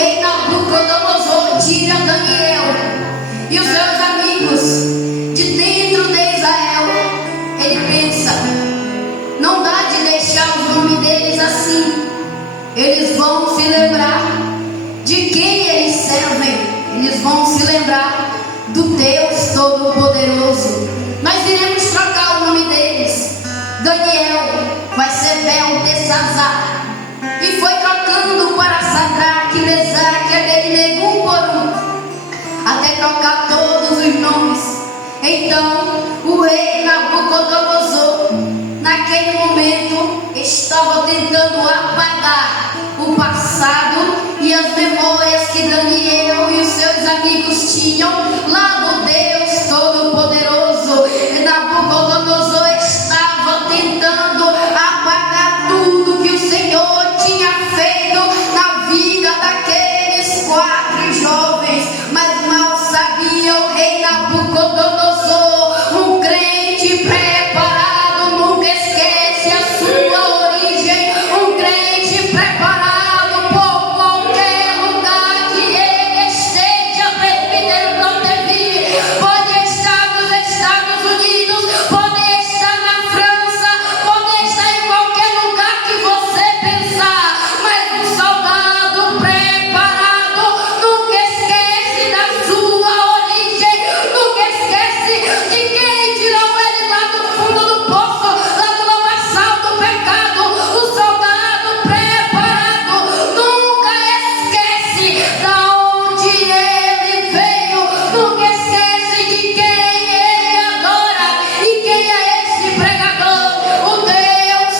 rei Nabucodonosor tira Daniel e os seus amigos de dentro de Israel, ele pensa: não dá de deixar o nome deles assim. Eles vão se lembrar de quem eles servem. Eles vão se lembrar do Deus Todo-Poderoso. Nós iremos trocar o nome deles. Daniel vai ser Beltesazar. E foi trocando para Sadraque, Mesaque e Abednego um por um, até trocar todos os nomes. Então o rei Nabucodonosor, naquele momento, estava tentando apagar o passado e as memórias que Daniel e os seus amigos tinham lá do Deus Todo-Poderoso. Nabucodonosor estava tentando apagar tudo que o Senhor tinha feito na vida daqueles 4 jovens, mas mal sabia o rei Nabucodonosor, um crente preparado nunca esquece a sua origem, um crente preparado por qualquer lugar que ele esteja, presbítero Protevi, pode estar nos Estados Unidos, pode estar na França, pode estar em qualquer lugar que você pensar, mas um soldado preparado nunca esquece da sua origem, nunca esquece de quem tirou ele lá do fundo do poço, lá do lamaçal do pecado. O soldado preparado nunca esquece da onde ele veio, nunca esquece de quem ele adora. E quem é esse pregador? O Deus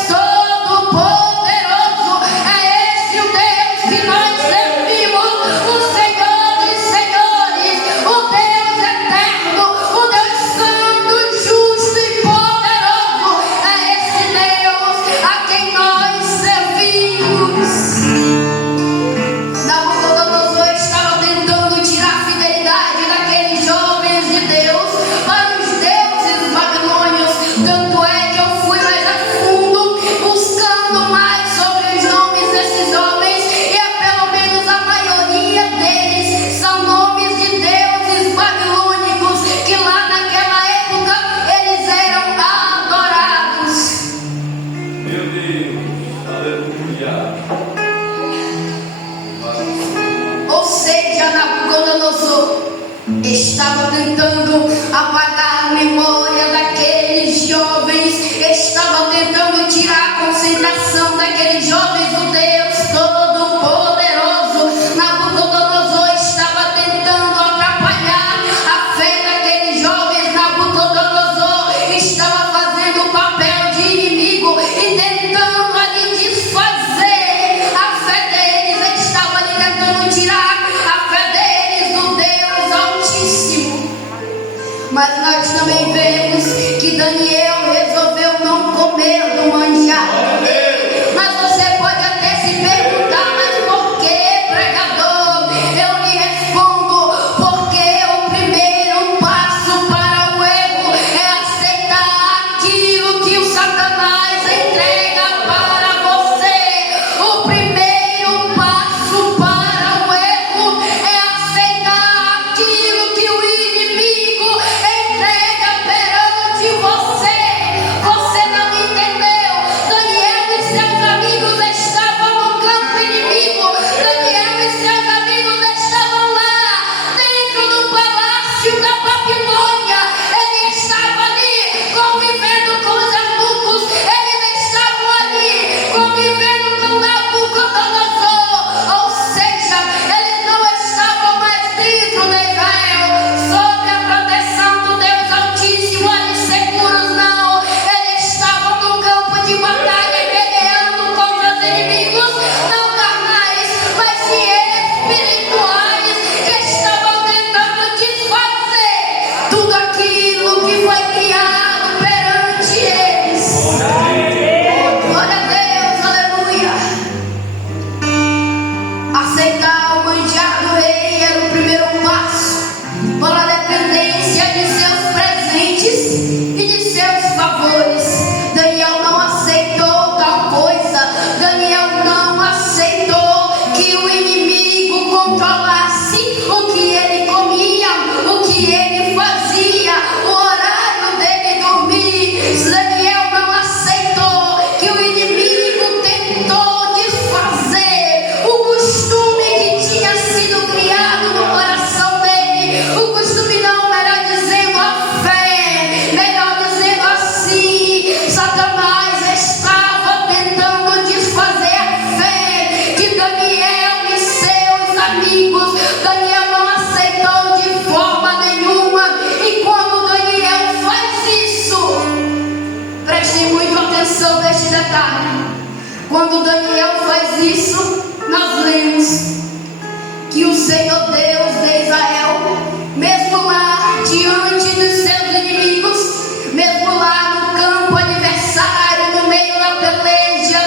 Todo-Poderoso. É esse o Deus que nós servimos, o Senhor dos Senhores, o Deus eterno, o Deus santo, justo e poderoso. É esse Deus a quem nós servimos. Nabucodonosor estava tentando tirar a fidelidade daqueles jovens de Deus para os deuses babilônios. Tanto é que eu fui mais a fundo, buscando mais sobre os nomes desses homens, e pelo menos a maioria deles são nomes de deuses babilônicos, que lá naquela época eles eram adorados. Meu Deus, aleluia. Ou seja, Nabucodonosor estava tentando apagar a memória daqueles jovens, estava tentando tirar a concentração daqueles jovens do Deus Todo-Poderoso. Nabucodonosor estava tentando atrapalhar a fé daqueles jovens. Nabucodonosor estava fazendo o papel de inimigo e tentando ali desfazer a fé deles. Ele estava ali tentando tirar a fé deles do Deus Altíssimo. Mas nós também vemos que Daniel resolveu não comer do manjar. Mas você pode até se perguntar: mas por que, pregador? Eu lhe respondo: porque o primeiro passo para o erro é aceitar aquilo que o Satanás entrega para você. O primeiro passo para o erro é aceitar aquilo que o inimigo entrega perante você. Você não entendeu? Daniel controlasse o que ele comia, o que ele fazia, o horário dele dormir. Daniel não aceitou que o inimigo tentou desfazer o costume que tinha sido criado no coração dele. O costume não, melhor dizendo, a fé, melhor dizendo assim, Satanás estava tentando desfazer a fé de Daniel e seus amigos. Daniel não aceitou de forma nenhuma, e quando Daniel faz isso, prestem muito atenção neste detalhe. Quando Daniel faz isso, nós lemos que o Senhor Deus de Israel, mesmo lá diante dos seus inimigos, mesmo lá no campo adversário, no meio da peleja,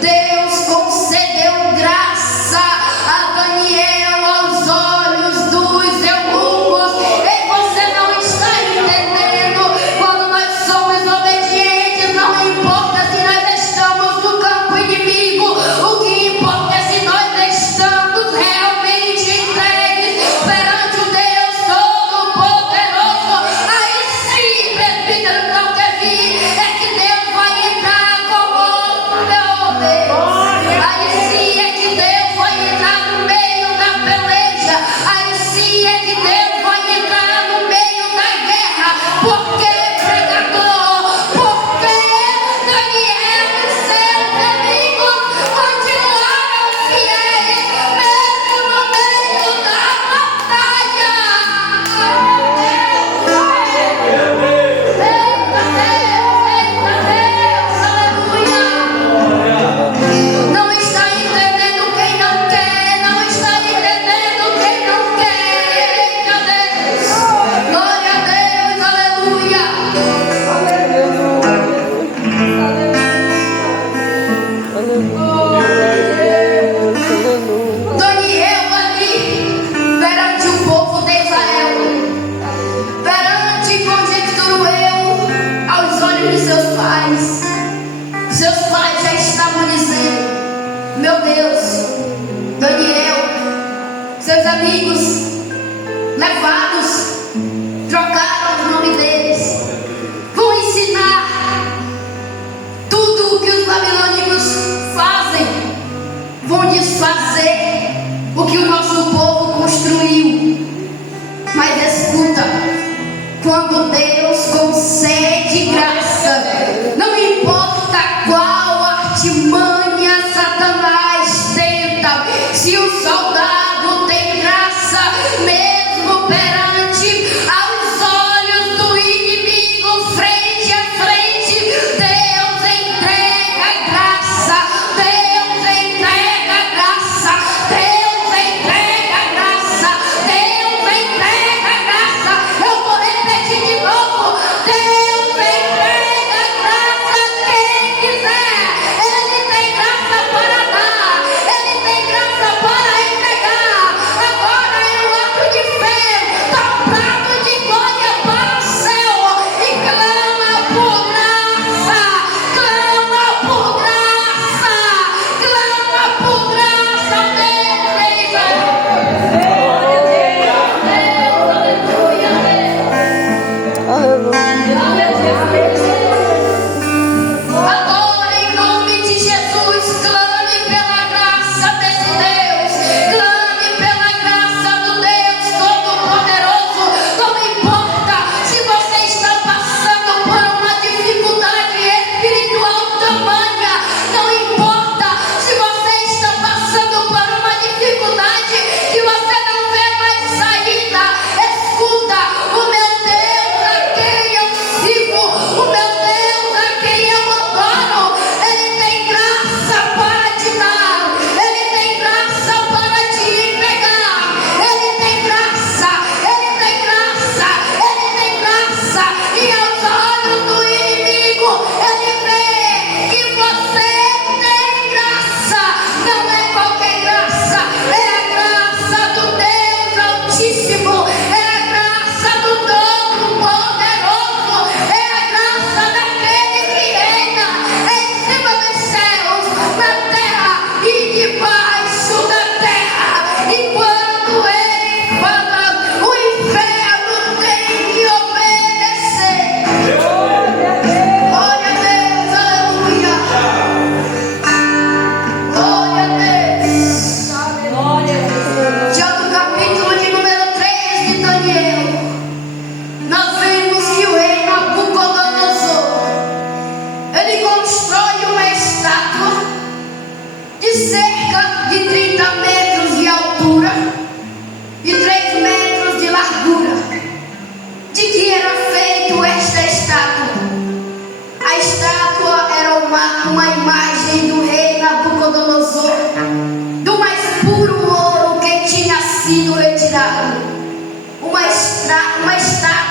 Deus concedeu graça a Daniel aos olhos dos eunucos. E você não está entendendo? Quando nós somos obedientes, não importa se nós estamos no campo inimigo, o que importa é se nós estamos realmente entregues perante o Deus Todo-Poderoso. Aí sim, presbítero, não quer vir, é que Deus vai entrar como meu Deus. Aí sim é que Deus vai entrar no meio da peleja. Aí sim é que Deus vai entrar no meio da guerra. Porque pregador, porque Daniel e seus amigos continuaram fiéis mesmo no meio da batalha. Aleluia. Não está entendendo quem não quer, não está entendendo quem não quer. Eita Deus, glória a Deus, aleluia. Daniel ali, perante o povo de Israel, perante, conjecturo eu, aos olhos de seus pais. Seus pais já estavam dizendo: meu Deus, Daniel, seus amigos levados, trocaram o nome deles, vão ensinar tudo o que os babilônicos fazem, vão desfazer o que o nosso povo construiu. Mas escuta, quando Deus concede graça, não importa qual artimanha Satanás tenta, se o soldado tem graça,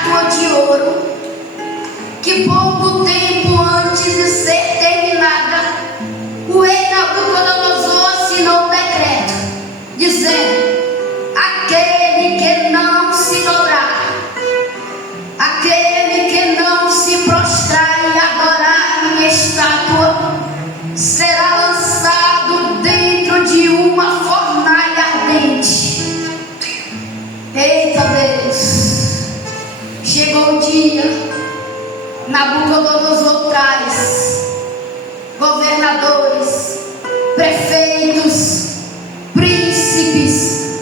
estátua de ouro, que pouco tempo antes de ser terminada, o rei Nabucodonosor assinou um decreto, dizendo: aquele que não se dobrar, aquele que não se prostrar e adorar minha estátua, será lançado dentro de uma fornalha ardente. Eita Deus! Chegou o dia, Nabucodonosor traz governadores, prefeitos, príncipes.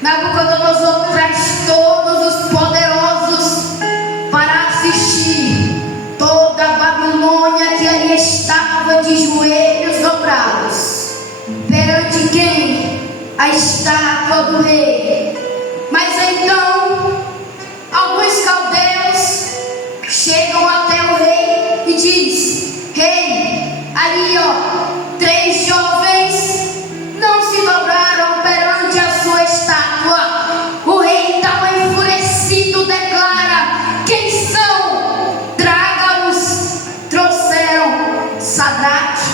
Nabucodonosor traz todos os poderosos para assistir toda a Babilônia que ali estava de joelhos dobrados perante quem? A estátua do rei. Mas então alguns caldeus chegam até o rei e diz: rei, ali três jovens não se dobraram perante a sua estátua. O rei então enfurecido declara: quem são? Traga-os. Trouxeram Sadraque,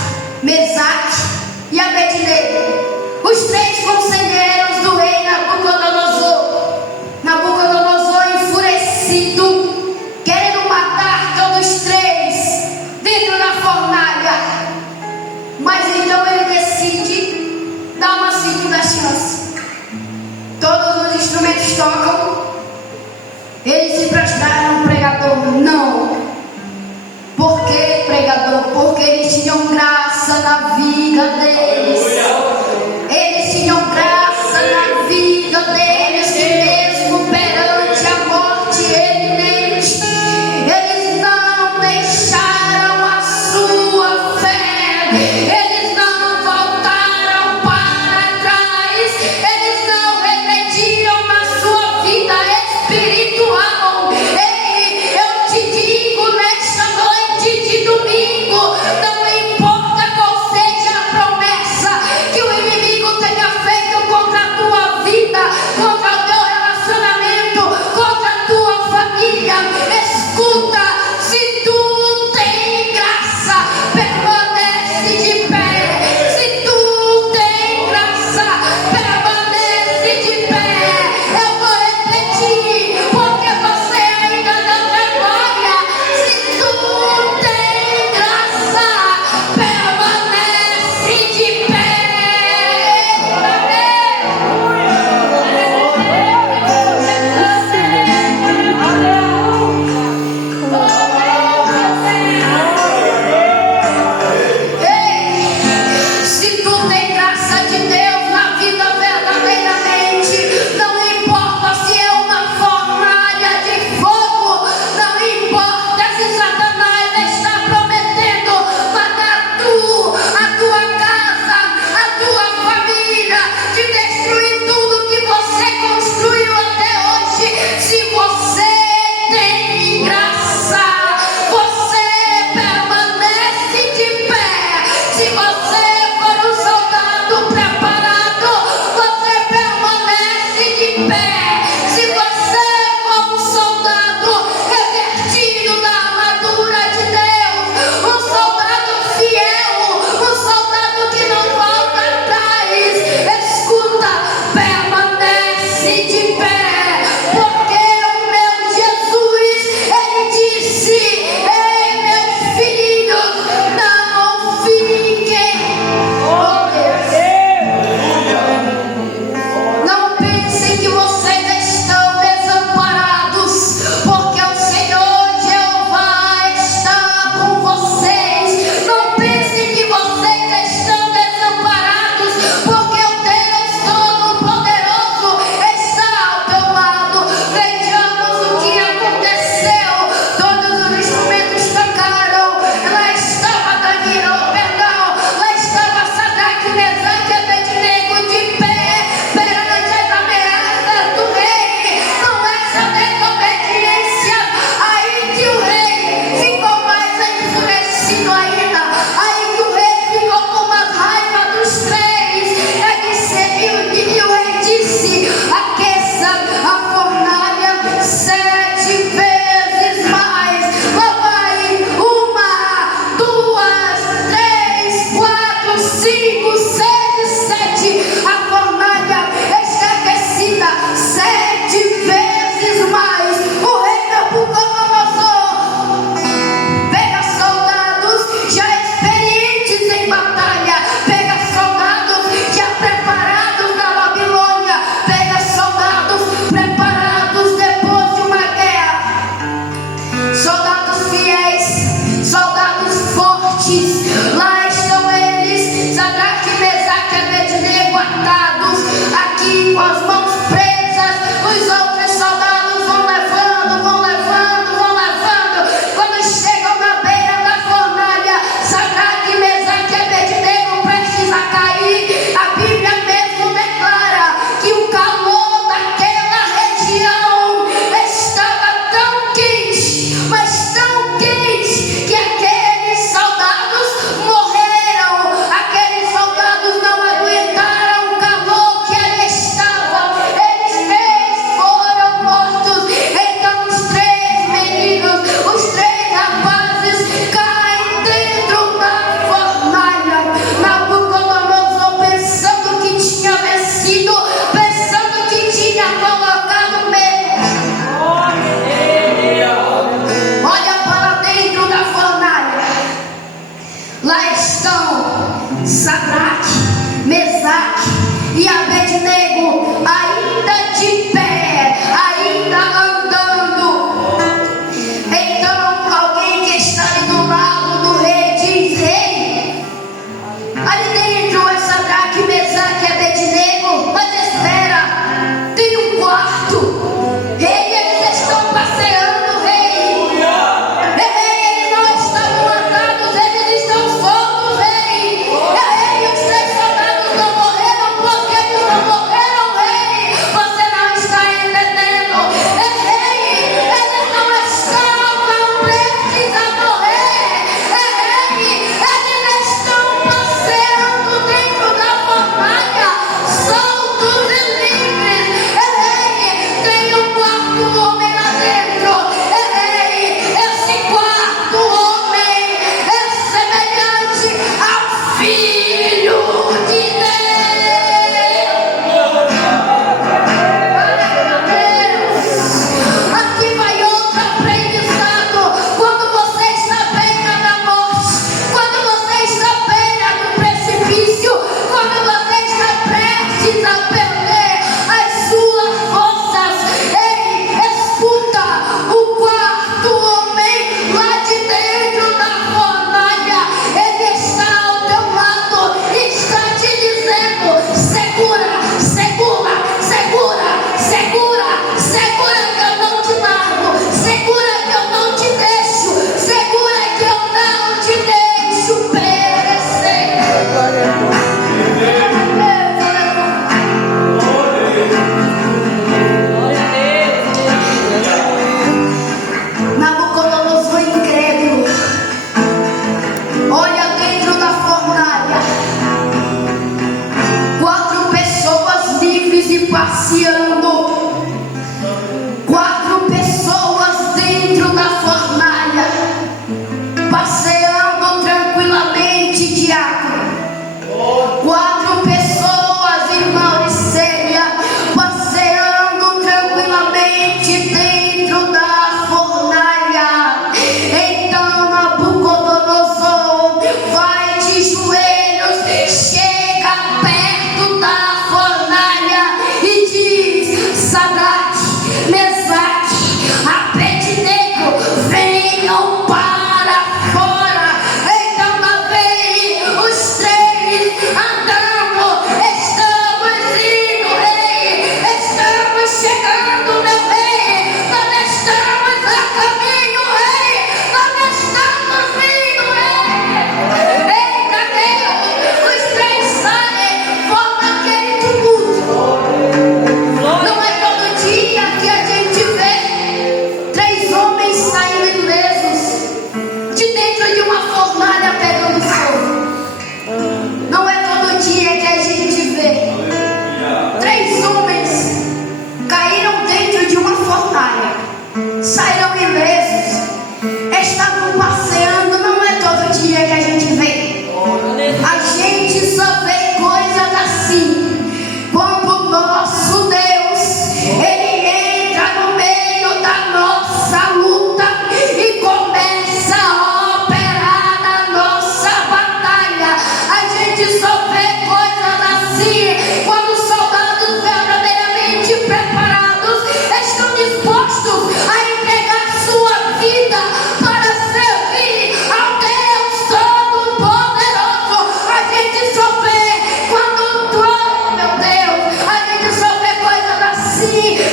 Mesaque e Abednego, os três conselheiros do rei Nabucodonosor. Nabucodonosor enfurecido, querendo matar todos os três dentro da fornalha. Mas então ele decide dar uma segunda chance. Todos os instrumentos tocam. Eles se prostraram, pregador. Não. Por que, pregador? Porque eles tinham graça na vida deles. Eles tinham graça na vida deles, que mesmo perante a morte iminente, eles não deixaram a sua fé, eles não voltaram para trás, eles não regrediram na sua vida espiritual. Ei, eu te digo nesta noite de domingo, não importa qual seja a promessa que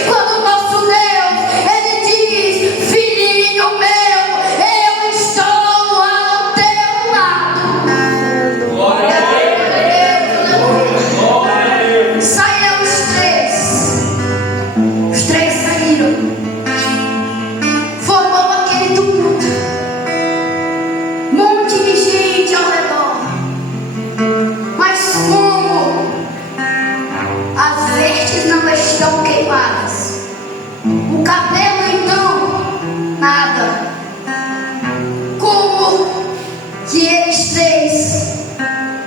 quando o nosso Deus, Ele diz: filhinho meu, eu estou ao teu lado. Glória a Deus. Saíram os três. Os três saíram. Formou aquele tumulto. Um monte de gente ao redor. Mas como as vestes não estão queimadas, o cabelo então nada, como que eles três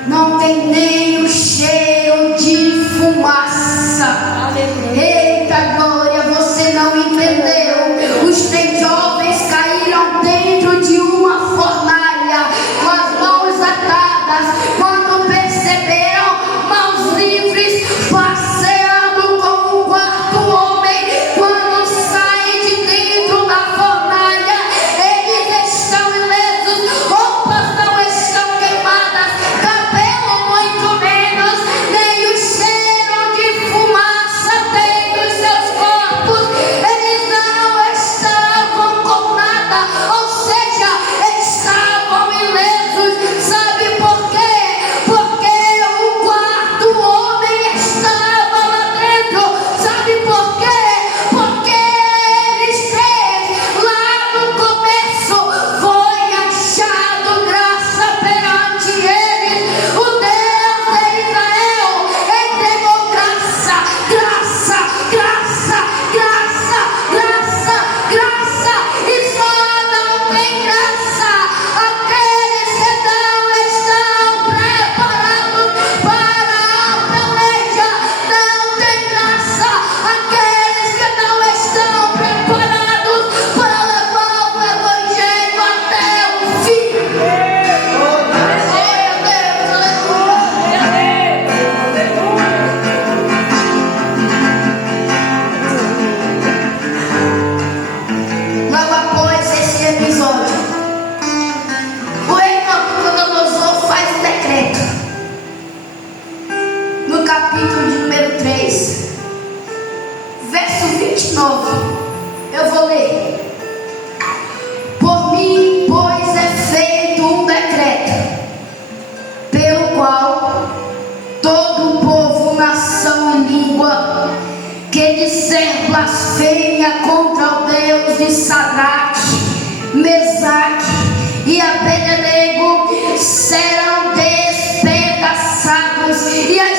não tem nem o cheiro de fumaça? Eita glória, você não entendeu. Os três jovens caíram dentro de uma fornalha com as mãos atadas. Quando perceberam, mãos livres, passeando como um quarto homem. Quando saem de dentro da fornalha, eles estão ilesos, roupas não estão queimadas, cabelo muito menos, nem o cheiro de fumaça tem nos seus corpos. Eles não estavam com nada, ou seja, estavam ilesos. Sabe por quê? Porque o quarto homem estava lá dentro. Sabe por quê? Porque eles três, lá no começo, foi achado graça perante eles. O Deus de Israel entregou graça, graça, graça, graça, graça, graça. E só não tem graça aqueles que não estão preparados para a peleja. Não tem graça aqueles que não estão preparados para levar o evangelho até o fim. Glória a Deus, logo após esse episódio, o rei Nabucodonosor faz um decreto. No capítulo de número 3, verso 29, eu vou ler. Por mim, pois, é feito um decreto, pelo qual todo o povo, nação e língua que disser blasfêmia contra o Deus de Sadraque, Mesaque e Abednego serão despedaçados, e as